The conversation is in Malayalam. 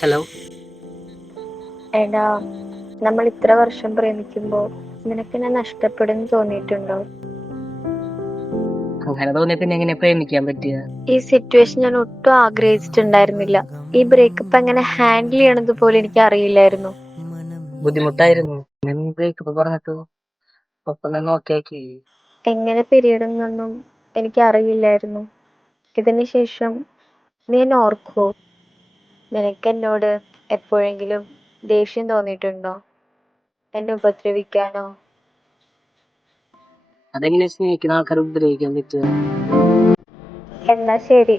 ഹലോ എടാ നമ്മൾ ഇത്ര വർഷം പ്രേമിക്കുമ്പോ നിനക്ക് ഞാൻ നഷ്ടപ്പെടും തോന്നിയിട്ടുണ്ടോ? അങ്ങനെ തോന്നിയ പിന്നെ എങ്ങനെ പ്രേമിക്കാൻ പറ്റിയ? ഈ സിറ്റുവേഷൻ ഞാൻ ഒട്ടും ആഗ്രഹിച്ചിട്ടുണ്ടായിരുന്നില്ല. ഈ ബ്രേക്കപ്പ് എങ്ങനെ ഹാൻഡിൽ ചെയ്യണത് പോലും എനിക്ക് അറിയില്ലായിരുന്നു ബുദ്ധിമുട്ടായിരുന്നു. ഞാൻ ബ്രേക്കപ്പ് പറഞ്ഞിട്ട് ഒപ്പം തന്നെ നോക്കിയാക്കി. എങ്ങനെ പിരിയിടുന്നൊന്നും എനിക്ക് അറിയില്ലായിരുന്നു ഇതിന് ശേഷം നീ എന്നെ ഓർക്കുവോ നിനക്ക് എന്നോട് എപ്പോഴെങ്കിലും ദേഷ്യം തോന്നിയിട്ടുണ്ടോ? എന്നെ ഉപദ്രവിക്കാനോ? അതെങ്ങനെ സ്നേഹിക്കുന്ന ആൾക്കാർ ഉപദ്രവിക്കാൻ പറ്റുക? എന്നാ ശരി.